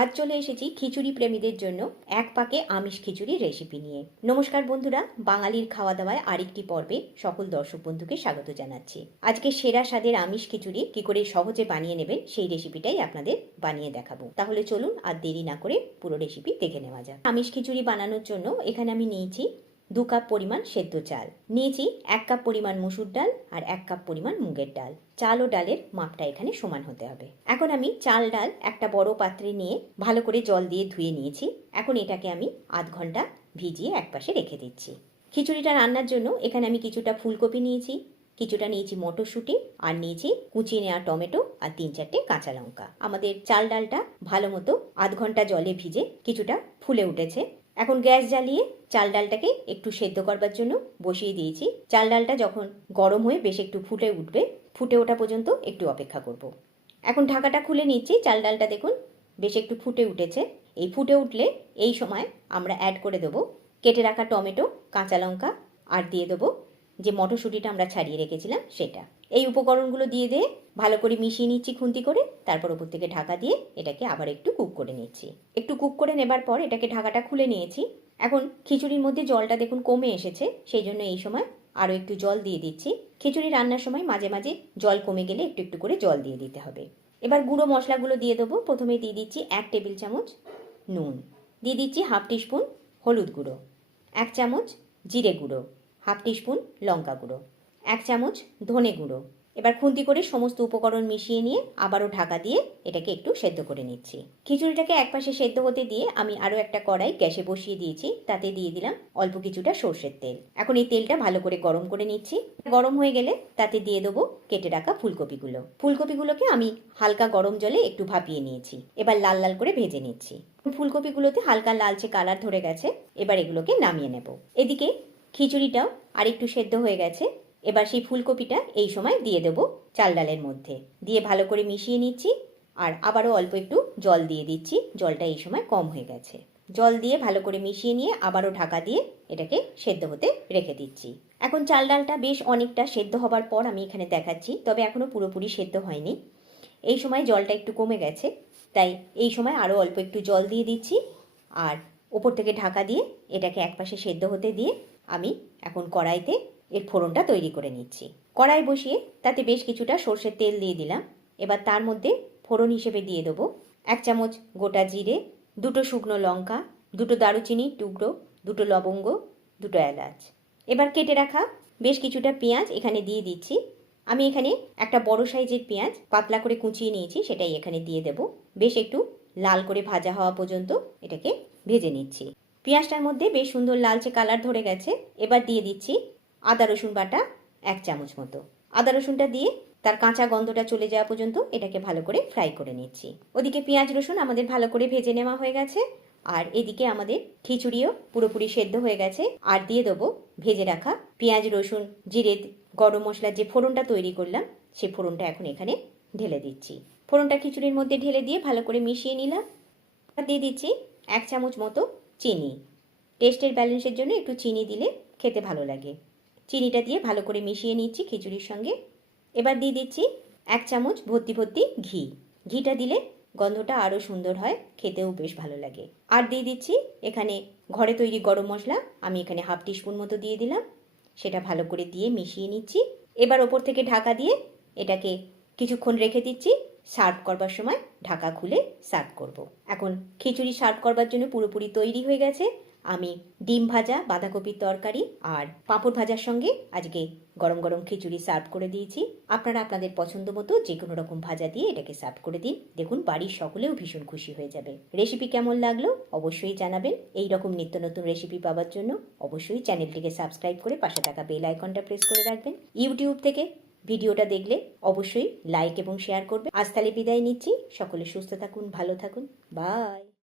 আজ চলে এসেছি খিচুড়ি প্রেমীদের জন্য এক পাকে আমিষ খিচুড়ির রেসিপি নিয়ে। নমস্কার বন্ধুরা, বাঙালির খাওয়া দাওয়ায় আরেকটি পর্বে সকল দর্শক বন্ধুকে স্বাগত জানাচ্ছি। আজকে সেরা স্বাদের আমিষ খিচুড়ি কি করে সহজে বানিয়ে নেবেন সেই রেসিপিটাই আপনাদের বানিয়ে দেখাবো। তাহলে চলুন আর দেরি না করে পুরো রেসিপি দেখে নেওয়া যাক। আমিষ খিচুড়ি বানানোর জন্য এখানে আমি নিয়েছি 2 কাপ পরিমাণ সেদ্ধ চাল, নিয়েছি 1 কাপ পরিমাণ মুসুর ডাল আর 1 কাপ পরিমাণ মুগের ডাল। চাল ও ডালের মাপটা এখানে সমান হতে হবে। এখন আমি চাল ডাল একটা বড় পাত্রে নিয়ে ভালো করে জল দিয়ে ধুয়ে নিয়েছি। এখন এটাকে আমি আধ ঘন্টা ভিজিয়ে একপাশে রেখে দিচ্ছি। খিচুড়িটা রান্নার জন্য এখানে আমি কিছুটা ফুলকপি নিয়েছি, কিছুটা নিয়েছি মটরশুঁটি, আর নিয়েছি কুচিয়ে নেওয়া টমেটো আর 3-4টে কাঁচা লঙ্কা। আমাদের চাল ডালটা ভালো মতো আধ ঘন্টা জলে ভিজে কিছুটা ফুলে উঠেছে। এখন গ্যাস জ্বালিয়ে চাল ডালটাকে একটু সেদ্ধ করবার জন্য বসিয়ে দিয়েছি। চাল ডালটা যখন গরম হয়ে বেশ একটু ফুটে উঠবে, ফুটে ওঠা পর্যন্ত একটু অপেক্ষা করব। এখন ঢাকাটা খুলে নিচ্ছি। চাল ডালটা দেখুন বেশ একটু ফুটে উঠেছে। এই ফুটে উঠলে এই সময় আমরা অ্যাড করে দেবো কেটে রাখা টমেটো, কাঁচা লঙ্কা, আর দিয়ে দেবো যে মটরশুঁটিটা আমরা ছাড়িয়ে রেখেছিলাম সেটা। এই উপকরণগুলো দিয়ে ভালো করে মিশিয়ে নিচ্ছি খুন্তি করে। তারপর ওপর থেকে ঢাকা দিয়ে এটাকে আবার একটু কুক করে নিচ্ছি। একটু কুক করে নেবার পর এটাকে ঢাকাটা খুলে নিয়েছি। এখন খিচুড়ির মধ্যে জলটা দেখুন কমে এসেছে, সেই জন্য এই সময় আরও একটু জল দিয়ে দিচ্ছি। খিচুড়ি রান্নার সময় মাঝে মাঝে জল কমে গেলে একটু একটু করে জল দিয়ে দিতে হবে। এবার গুঁড়ো মশলাগুলো দিয়ে দেবো। প্রথমে দিয়ে দিচ্ছি 1 টেবিল চামচ নুন, দিয়ে দিচ্ছি হাফ টিস্পুন হলুদ গুঁড়ো, 1 চামচ জিরে গুঁড়ো, হাফ টিস্পুন লঙ্কা গুঁড়ো, 1 চামচ ধনে গুঁড়ো। এবার খুন্তি করে সমস্ত উপকরণ মিশিয়ে নিয়ে আবারও ঢাকা দিয়ে এটাকে একটু সেদ্ধ করে নিচ্ছি। খিচুড়িটাকে একপাশে সেদ্ধ হতে দিয়ে আমি আরও একটা কড়াই গ্যাসে বসিয়ে দিয়েছি। তাতে দিয়ে দিলাম অল্প কিছুটা সর্ষের তেল। এখন এই তেলটা ভালো করে গরম করে নিচ্ছি। গরম হয়ে গেলে তাতে দিয়ে দেবো কেটে রাখা ফুলকপিগুলো। ফুলকপিগুলোকে আমি হালকা গরম জলে একটু ভাপিয়ে নিয়েছি। এবার লাল লাল করে ভেজে নিচ্ছি। ফুলকপিগুলোতে হালকা লালচে কালার ধরে গেছে। এবার এগুলোকে নামিয়ে নেব। এদিকে খিচুড়িটাও আরেকটু সেদ্ধ হয়ে গেছে। এবার সেই ফুলকপিটা এই সময় দিয়ে দেবো চাল ডালের মধ্যে, দিয়ে ভালো করে মিশিয়ে নিচ্ছি। আর আবারও অল্প একটু জল দিয়ে দিচ্ছি, জলটা এই সময় কম হয়ে গেছে। জল দিয়ে ভালো করে মিশিয়ে নিয়ে আবারও ঢাকা দিয়ে এটাকে সেদ্ধ হতে রেখে দিচ্ছি। এখন চাল ডালটা বেশ অনেকটা সেদ্ধ হবার পর আমি এখানে দেখাচ্ছি, তবে এখনও পুরোপুরি সেদ্ধ হয়নি। এই সময় জলটা একটু কমে গেছে, তাই এই সময় আরও অল্প একটু জল দিয়ে দিচ্ছি। আর ওপর থেকে ঢাকা দিয়ে এটাকে একপাশে সেদ্ধ হতে দিয়ে আমি এখন কড়াইতে এর ফোড়নটা তৈরি করে নিচ্ছি। কড়াই বসিয়ে তাতে বেশ কিছুটা সর্ষের তেল দিয়ে দিলাম। এবার তার মধ্যে ফোড়ন হিসেবে দিয়ে দেবো 1 চামচ গোটা জিরে, 2টো শুকনো লঙ্কা, 2টো দারুচিনির টুকরো, 2টো লবঙ্গ, 2টো এলাচ। এবার কেটে রাখা বেশ কিছুটা পেঁয়াজ এখানে দিয়ে দিচ্ছি। আমি এখানে একটা বড় সাইজের পেঁয়াজ পাতলা করে কুচিয়ে নিয়েছি, সেটাই এখানে দিয়ে দেব। বেশ একটু লাল করে ভাজা হওয়া পর্যন্ত এটাকে ভেজে নিচ্ছি। পেঁয়াজটার মধ্যে বেশ সুন্দর লালচে কালার ধরে গেছে। এবার দিয়ে দিচ্ছি আদা রসুন বাটা 1 চামচ মতো। আদা রসুনটা দিয়ে তার কাঁচা গন্ধটা চলে যাওয়া পর্যন্ত এটাকে ভালো করে ফ্রাই করে নিচ্ছি। ওদিকে পেঁয়াজ রসুন আমাদের ভালো করে ভেজে নেওয়া হয়ে গেছে। আর এদিকে আমাদের খিচুড়িও পুরোপুরি সেদ্ধ হয়ে গেছে। আর দিয়ে দেবো ভেজে রাখা পেঁয়াজ রসুন জিরে গরম মশলার যে ফোড়নটা তৈরি করলাম সেই ফোড়নটা এখন এখানে ঢেলে দিচ্ছি। ফোড়নটা খিচুড়ির মধ্যে ঢেলে দিয়ে ভালো করে মিশিয়ে নিলাম। দিয়ে দিচ্ছি 1 চামচ মতো চিনি। টেস্টের ব্যালেন্সের জন্য একটু চিনি দিলে খেতে ভালো লাগে। চিনিটা দিয়ে ভালো করে মিশিয়ে নিচ্ছি খিচুড়ির সঙ্গে। এবার দিয়ে দিচ্ছি 1 চামচ ভর্তি ভর্তি ঘি। ঘিটা দিলে গন্ধটা আরও সুন্দর হয়, খেতেও বেশ ভালো লাগে। আর দিয়ে দিচ্ছি এখানে ঘরে তৈরি গরম মশলা, আমি এখানে হাফ টিস্পুন মতো দিয়ে দিলাম। সেটা ভালো করে দিয়ে মিশিয়ে নিচ্ছি। এবার ওপর থেকে ঢাকা দিয়ে এটাকে কিছুক্ষণ রেখে দিচ্ছি। সার্ভ করবার সময় ঢাকা খুলে সার্ভ করব। এখন খিচুড়ি সার্ভ করবার জন্য পুরোপুরি তৈরি হয়ে গেছে। আমি ডিম ভাজা, বাঁধাকপির তরকারি আর পাঁপড় ভাজার সঙ্গে আজকে গরম গরম খিচুড়ি সার্ভ করে দিয়েছি। আপনারা আপনাদের পছন্দ মতো যে কোনো রকম ভাজা দিয়ে এটাকে সার্ভ করে দিন। দেখুন বাড়ির সকলেও ভীষণ খুশি হয়ে যাবে। রেসিপি কেমন লাগলো অবশ্যই জানাবেন। এই রকম নিত্য নতুন রেসিপি পাওয়ার জন্য অবশ্যই চ্যানেলটিকে সাবস্ক্রাইব করে পাশে থাকা বেল আইকনটা প্রেস করে রাখবেন। ইউটিউব থেকে ভিডিওটা দেখলে অবশ্যই লাইক এবং শেয়ার করবেন। আজ তাহলে বিদায় নিচ্ছি। সকলে সুস্থ থাকুন, ভালো থাকুন। বাই।